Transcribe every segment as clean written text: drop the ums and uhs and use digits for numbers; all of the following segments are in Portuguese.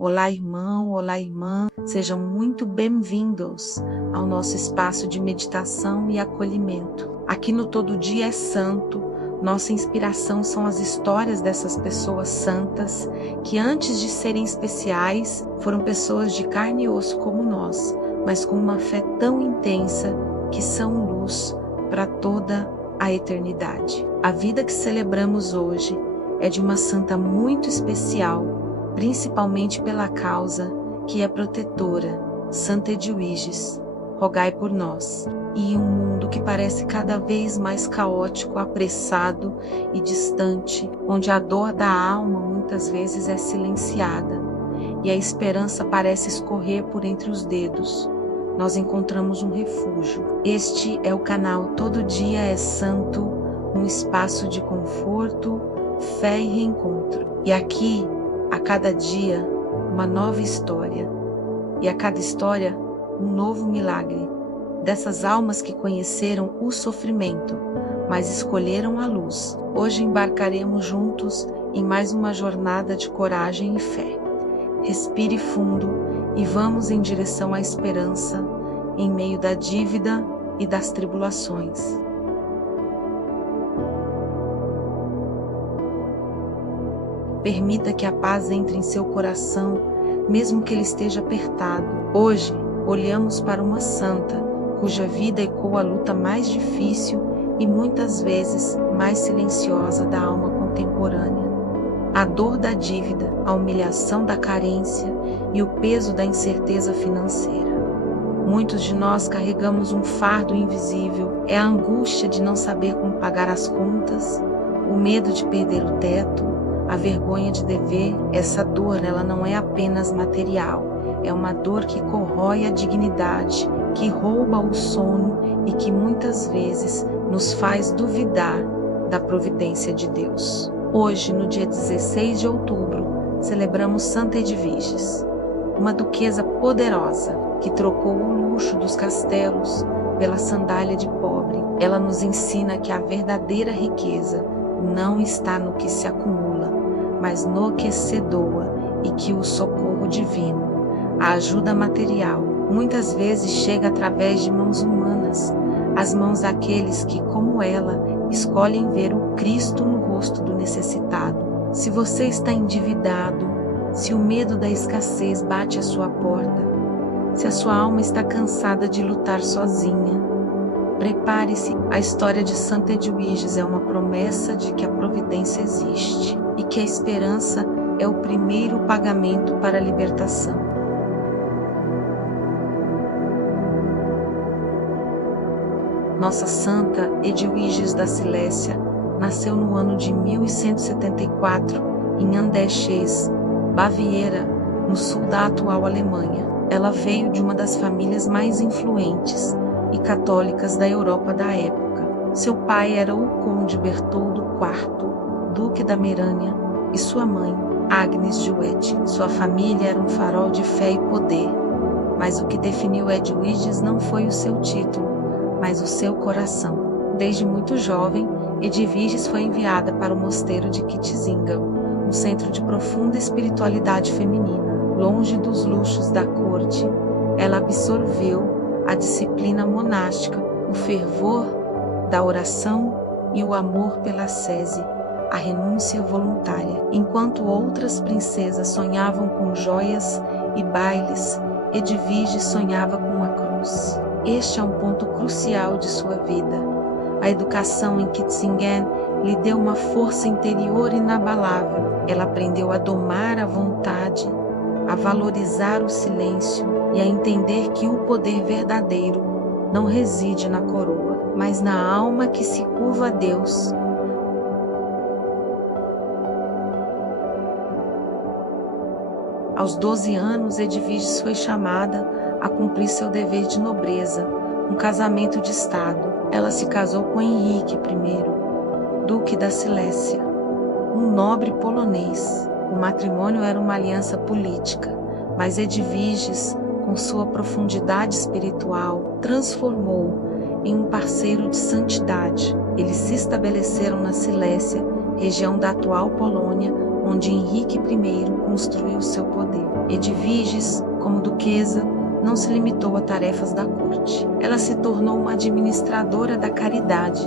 Olá, irmão, olá, irmã, sejam muito bem-vindos ao nosso espaço de meditação e acolhimento. Aqui no Todo Dia é Santo, nossa inspiração são as histórias dessas pessoas santas que antes de serem especiais foram pessoas de carne e osso como nós, mas com uma fé tão intensa que são luz para toda a eternidade. A vida que celebramos hoje é de uma santa muito especial, principalmente pela causa que é protetora, Santa Edwiges, rogai por nós. E um mundo que parece cada vez mais caótico, apressado e distante, onde a dor da alma muitas vezes é silenciada e a esperança parece escorrer por entre os dedos, nós encontramos um refúgio. Este é o canal Todo Dia é Santo, um espaço de conforto, fé e reencontro. E aqui, a cada dia, uma nova história. E a cada história, um novo milagre. Dessas almas que conheceram o sofrimento, mas escolheram a luz. Hoje embarcaremos juntos em mais uma jornada de coragem e fé. Respire fundo e vamos em direção à esperança, em meio da dívida e das tribulações. Permita que a paz entre em seu coração, mesmo que ele esteja apertado. Hoje, olhamos para uma santa, cuja vida ecoa a luta mais difícil e muitas vezes mais silenciosa da alma contemporânea. A dor da dívida, a humilhação da carência e o peso da incerteza financeira. Muitos de nós carregamos um fardo invisível, é a angústia de não saber como pagar as contas, o medo de perder o teto, a vergonha de dever. Essa dor, ela não é apenas material, é uma dor que corrói a dignidade, que rouba o sono e que muitas vezes nos faz duvidar da providência de Deus. Hoje, no dia 16 de outubro, celebramos Santa Edwiges, uma duquesa poderosa que trocou o luxo dos castelos pela sandália de pobre. Ela nos ensina que a verdadeira riqueza não está no que se acumula, mas no que se doa, e que o socorro divino, a ajuda material, muitas vezes chega através de mãos humanas, as mãos daqueles que, como ela, escolhem ver o Cristo no rosto do necessitado. Se você está endividado, se o medo da escassez bate à sua porta, se a sua alma está cansada de lutar sozinha, prepare-se. A história de Santa Edwiges é uma promessa de que a providência existe e que a esperança é o primeiro pagamento para a libertação. Nossa Santa Edwiges da Silésia nasceu no ano de 1174 em Andechs, Baviera, no sul da atual Alemanha. Ela veio de uma das famílias mais influentes e católicas da Europa da época. Seu pai era o conde Bertoldo IV, duque da Merânia, e sua mãe, Agnes de Witt. Sua família era um farol de fé e poder, mas o que definiu Edwiges não foi o seu título, mas o seu coração. Desde muito jovem, Edwiges foi enviada para o mosteiro de Kitzingen, um centro de profunda espiritualidade feminina. Longe dos luxos da corte, ela absorveu a disciplina monástica, o fervor da oração e o amor pela ascese, a renúncia voluntária. Enquanto outras princesas sonhavam com joias e bailes, Edwiges sonhava com a cruz. Este é um ponto crucial de sua vida. A educação em Kitzingen lhe deu uma força interior inabalável. Ela aprendeu a domar a vontade, a valorizar o silêncio e a entender que o poder verdadeiro não reside na coroa, mas na alma que se curva a Deus. Aos 12 anos, Edwiges foi chamada a cumprir seu dever de nobreza, um casamento de estado. Ela se casou com Henrique I, duque da Silésia, um nobre polonês. O matrimônio era uma aliança política, mas Edwiges, com sua profundidade espiritual, transformou em um parceiro de santidade. Eles se estabeleceram na Silésia, região da atual Polônia, onde Henrique I, com construiu seu poder. Edviges, como duquesa, não se limitou a tarefas da corte. Ela se tornou uma administradora da caridade,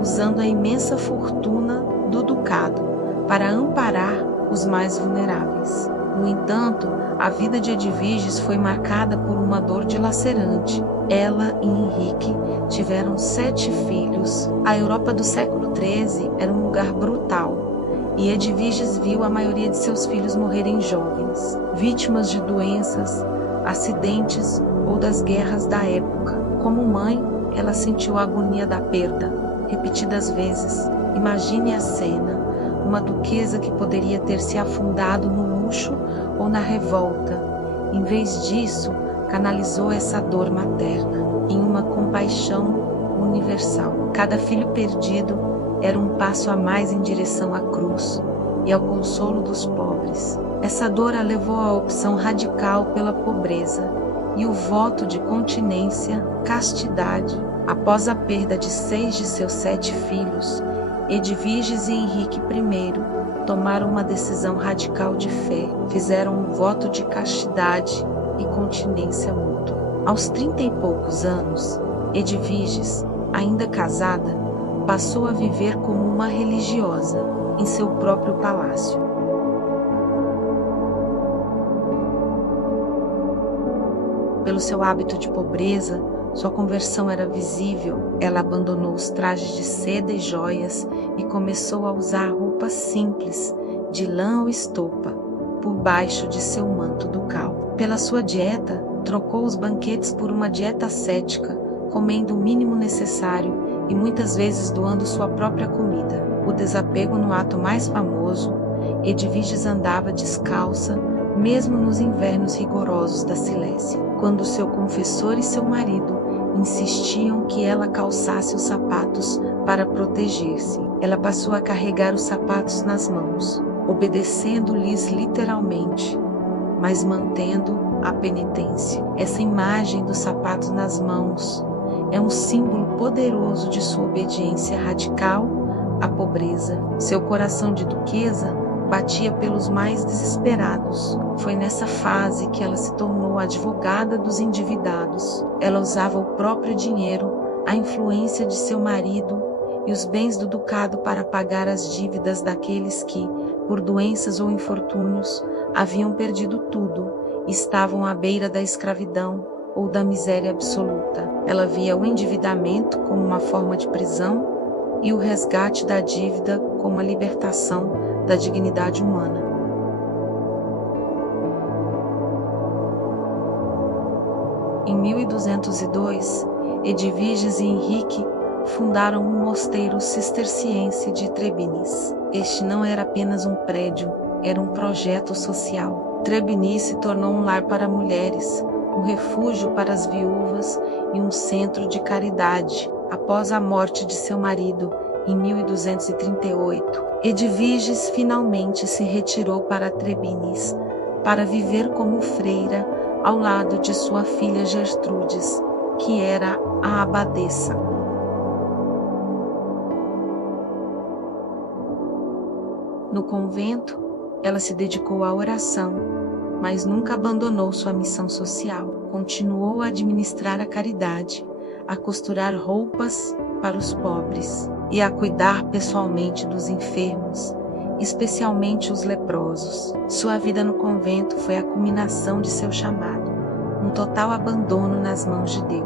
usando a imensa fortuna do ducado para amparar os mais vulneráveis. No entanto, a vida de Edviges foi marcada por uma dor dilacerante. Ela e Henrique tiveram 7 filhos. A Europa do século XIII era um lugar brutal, e Edviges viu a maioria de seus filhos morrerem jovens, vítimas de doenças, acidentes ou das guerras da época. Como mãe, ela sentiu a agonia da perda, repetidas vezes. Imagine a cena: uma duquesa que poderia ter se afundado no luxo ou na revolta. Em vez disso, canalizou essa dor materna em uma compaixão universal. Cada filho perdido era um passo a mais em direção à cruz e ao consolo dos pobres. Essa dor a levou à opção radical pela pobreza e o voto de continência, castidade. Após a perda de 6 de seus 7 filhos, Edviges e Henrique I tomaram uma decisão radical de fé, fizeram um voto de castidade e continência mútua. Aos 30 e poucos anos, Edviges, ainda casada, passou a viver como uma religiosa em seu próprio palácio. Pelo seu hábito de pobreza, sua conversão era visível. Ela abandonou os trajes de seda e joias e começou a usar roupas simples, de lã ou estopa, por baixo de seu manto ducal. Pela sua dieta, trocou os banquetes por uma dieta ascética, comendo o mínimo necessário e muitas vezes doando sua própria comida. O desapego no ato mais famoso, Edviges andava descalça, mesmo nos invernos rigorosos da Silésia, quando seu confessor e seu marido insistiam que ela calçasse os sapatos para proteger-se. Ela passou a carregar os sapatos nas mãos, obedecendo-lhes literalmente, mas mantendo a penitência. Essa imagem dos sapatos nas mãos é um símbolo poderoso de sua obediência radical à pobreza. Seu coração de duquesa batia pelos mais desesperados. Foi nessa fase que ela se tornou advogada dos endividados. Ela usava o próprio dinheiro, a influência de seu marido e os bens do ducado para pagar as dívidas daqueles que, por doenças ou infortúnios, haviam perdido tudo e estavam à beira da escravidão ou da miséria absoluta. Ela via o endividamento como uma forma de prisão e o resgate da dívida como a libertação da dignidade humana. Em 1202, Edviges e Henrique fundaram um mosteiro cisterciense de Trebinis. Este não era apenas um prédio, era um projeto social. Trebinis se tornou um lar para mulheres, um refúgio para as viúvas e um centro de caridade. Após a morte de seu marido, em 1238, Edviges finalmente se retirou para Trebinis para viver como freira ao lado de sua filha Gertrudes, que era a abadesa. No convento, ela se dedicou à oração, mas nunca abandonou sua missão social. Continuou a administrar a caridade, a costurar roupas para os pobres e a cuidar pessoalmente dos enfermos, especialmente os leprosos. Sua vida no convento foi a culminação de seu chamado, um total abandono nas mãos de Deus.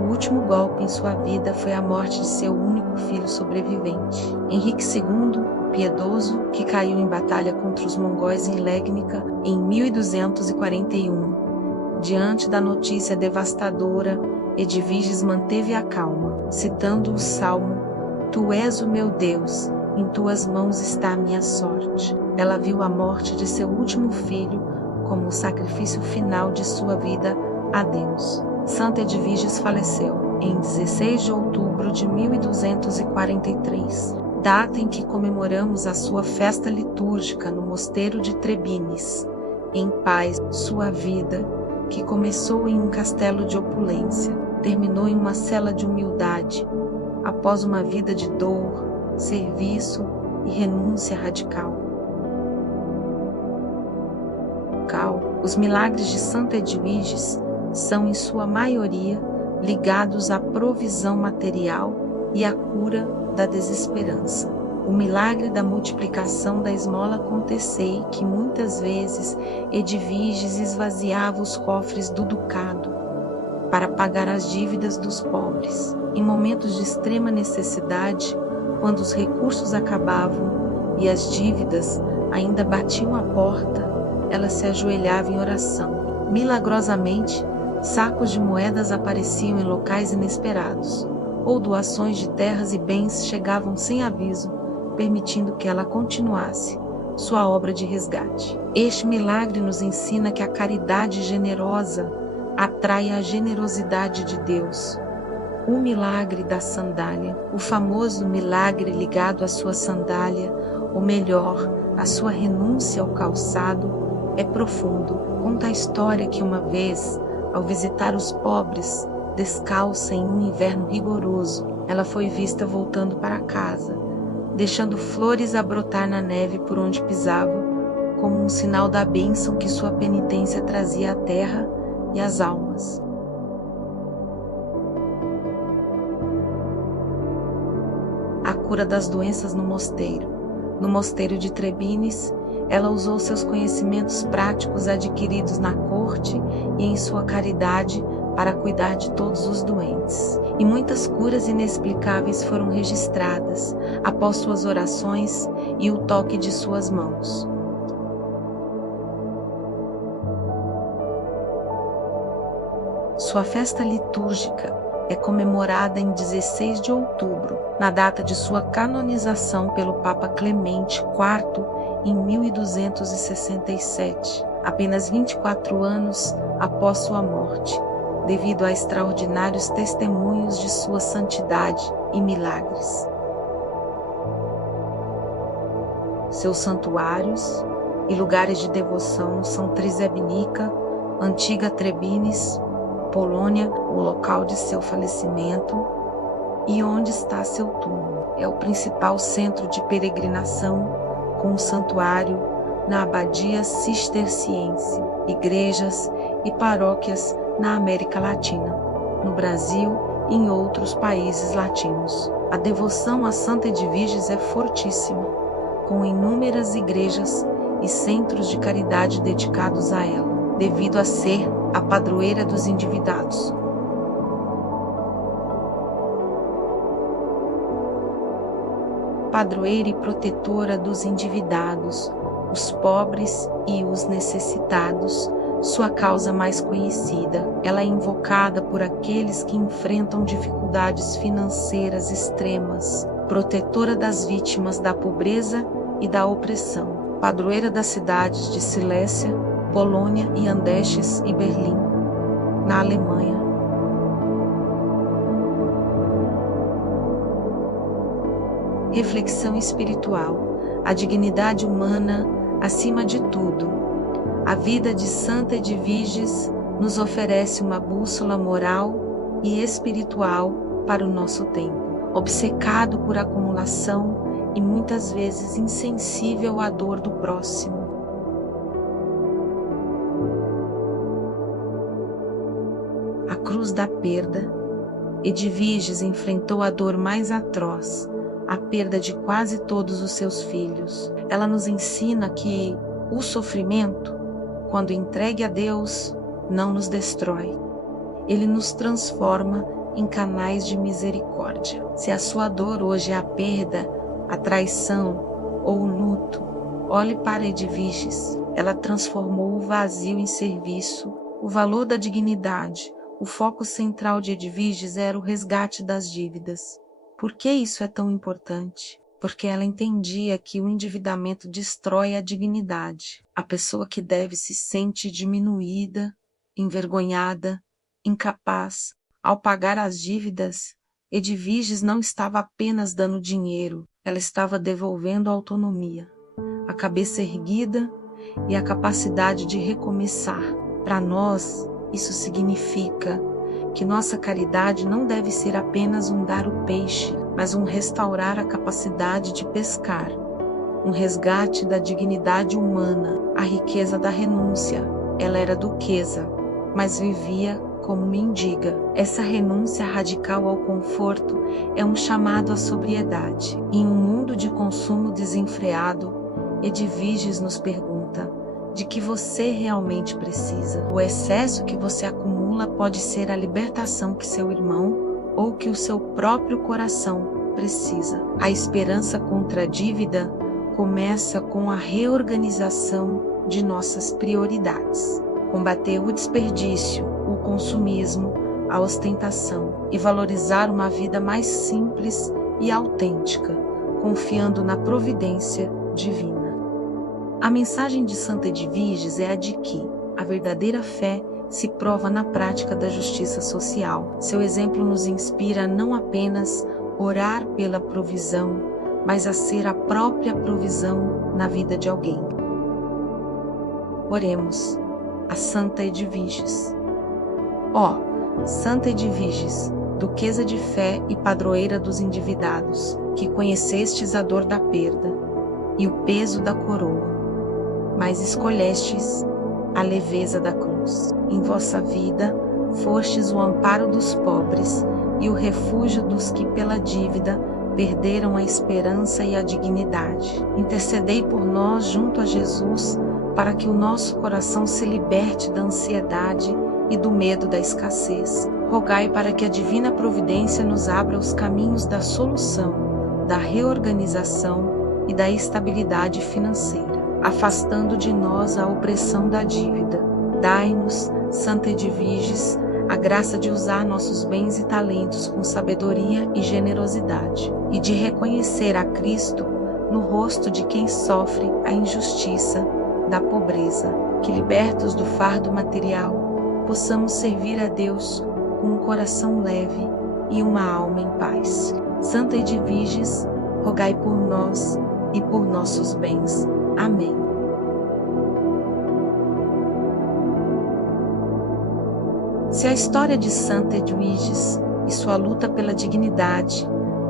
O último golpe em sua vida foi a morte de seu único filho sobrevivente, Henrique II, piedoso, que caiu em batalha contra os mongóis em Légnica em 1241. Diante da notícia devastadora, Edviges manteve a calma, citando o salmo: "Tu és o meu Deus, em tuas mãos está a minha sorte." Ela viu a morte de seu último filho como o sacrifício final de sua vida a Deus. Santa Edviges faleceu em 16 de outubro de 1243, data em que comemoramos a sua festa litúrgica no mosteiro de Trebinis. Em paz, sua vida, que começou em um castelo de opulência, terminou em uma cela de humildade, após uma vida de dor, serviço e renúncia radical. Os milagres de Santa Edviges são, em sua maioria, ligados à provisão material e à cura da desesperança. O milagre da multiplicação da esmola acontecei que muitas vezes Edviges esvaziava os cofres do ducado para pagar as dívidas dos pobres. Em momentos de extrema necessidade, quando os recursos acabavam e as dívidas ainda batiam a porta, ela se ajoelhava em oração. Milagrosamente, sacos de moedas apareciam em locais inesperados, ou doações de terras e bens chegavam sem aviso, permitindo que ela continuasse sua obra de resgate. Este milagre nos ensina que a caridade generosa atrai a generosidade de Deus. O milagre da sandália, o famoso milagre ligado à sua sandália, ou melhor, à sua renúncia ao calçado, é profundo. Conta a história que uma vez, ao visitar os pobres, descalça em um inverno rigoroso, ela foi vista voltando para casa, deixando flores a brotar na neve por onde pisava, como um sinal da bênção que sua penitência trazia à terra e às almas. A cura das doenças no mosteiro. No mosteiro de Trebinés, ela usou seus conhecimentos práticos adquiridos na corte e em sua caridade para cuidar de todos os doentes. E muitas curas inexplicáveis foram registradas após suas orações e o toque de suas mãos. Sua festa litúrgica é comemorada em 16 de outubro, na data de sua canonização pelo Papa Clemente IV em 1267, apenas 24 anos após sua morte, devido a extraordinários testemunhos de sua santidade e milagres. Seus santuários e lugares de devoção são Trezebnica, Antiga Trebinés, Polônia, o local de seu falecimento, e onde está seu túmulo. É o principal centro de peregrinação, com um santuário na Abadia Cisterciense, igrejas e paróquias na América Latina, no Brasil e em outros países latinos. A devoção a Santa Edviges é fortíssima, com inúmeras igrejas e centros de caridade dedicados a ela, devido a ser a padroeira dos endividados. Padroeira e protetora dos endividados, os pobres e os necessitados, sua causa mais conhecida. Ela é invocada por aqueles que enfrentam dificuldades financeiras extremas, protetora das vítimas da pobreza e da opressão, padroeira das cidades de Silésia, Polônia e Andestes e Berlim, na Alemanha. Reflexão espiritual. A dignidade humana acima de tudo. A vida de Santa Edviges nos oferece uma bússola moral e espiritual para o nosso tempo. Obcecado por acumulação e muitas vezes insensível à dor do próximo. A cruz da perda. Edviges enfrentou a dor mais atroz, a perda de quase todos os seus filhos. Ela nos ensina que o sofrimento, quando entregue a Deus, não nos destrói. Ele nos transforma em canais de misericórdia. Se a sua dor hoje é a perda, a traição ou o luto, olhe para Edviges. Ela transformou o vazio em serviço, o valor da dignidade. O foco central de Edviges era o resgate das dívidas. Por que isso é tão importante? Porque ela entendia que o endividamento destrói a dignidade. A pessoa que deve se sente diminuída, envergonhada, incapaz. Ao pagar as dívidas, Edviges não estava apenas dando dinheiro, ela estava devolvendo a autonomia, a cabeça erguida e a capacidade de recomeçar. Para nós, isso significa que nossa caridade não deve ser apenas um dar o peixe, mas um restaurar a capacidade de pescar, um resgate da dignidade humana, a riqueza da renúncia. Ela era duquesa, mas vivia como mendiga. Essa renúncia radical ao conforto é um chamado à sobriedade. Em um mundo de consumo desenfreado, Edviges nos pergunta: de que você realmente precisa? O excesso que você acumula pode ser a libertação que seu irmão ou que o seu próprio coração precisa. A esperança contra a dívida começa com a reorganização de nossas prioridades. Combater o desperdício, o consumismo, a ostentação e valorizar uma vida mais simples e autêntica, confiando na providência divina. A mensagem de Santa Edviges é a de que a verdadeira fé se prova na prática da justiça social. Seu exemplo nos inspira a não apenas orar pela provisão, mas a ser a própria provisão na vida de alguém. Oremos a Santa Edviges. Ó, Santa Edviges, duquesa de fé e padroeira dos endividados, que conhecestes a dor da perda e o peso da coroa, mas escolhestes a leveza da cruz. Em vossa vida fostes o amparo dos pobres e o refúgio dos que pela dívida perderam a esperança e a dignidade. Intercedei por nós junto a Jesus, para que o nosso coração se liberte da ansiedade e do medo da escassez. Rogai para que a divina providência nos abra os caminhos da solução, da reorganização e da estabilidade financeira, afastando de nós a opressão da dívida. Dai-nos, Santa Edviges, a graça de usar nossos bens e talentos com sabedoria e generosidade, e de reconhecer a Cristo no rosto de quem sofre a injustiça da pobreza, que, libertos do fardo material, possamos servir a Deus com um coração leve e uma alma em paz. Santa Edviges, rogai por nós e por nossos bens. Amém. Se a história de Santa Edviges e sua luta pela dignidade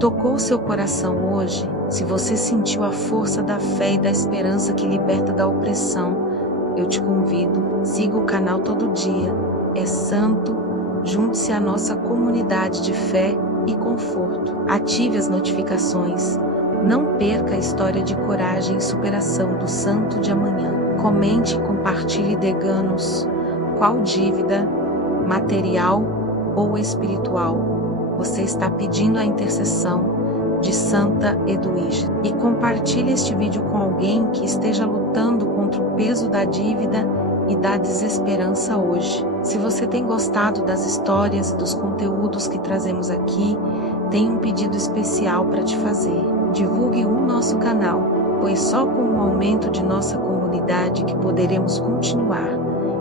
tocou seu coração hoje, se você sentiu a força da fé e da esperança que liberta da opressão, eu te convido, siga o canal todo dia, é santo, junte-se à nossa comunidade de fé e conforto. Ative as notificações, não perca a história de coragem e superação do santo de amanhã. Comente e compartilhe dê-nos qual dívida, material ou espiritual, você está pedindo a intercessão de Santa Edviges. E compartilhe este vídeo com alguém que esteja lutando contra o peso da dívida e da desesperança hoje. Se você tem gostado das histórias e dos conteúdos que trazemos aqui, tem um pedido especial para te fazer. Divulgue o nosso canal, pois só com o aumento de nossa comunidade que poderemos continuar,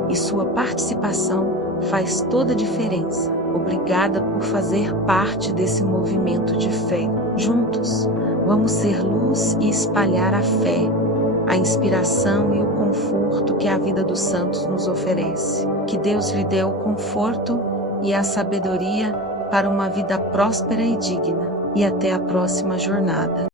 e sua participação faz toda a diferença. Obrigada por fazer parte desse movimento de fé. Juntos, vamos ser luz e espalhar a fé, a inspiração e o conforto que a vida dos santos nos oferece. Que Deus lhe dê o conforto e a sabedoria para uma vida próspera e digna. E até a próxima jornada.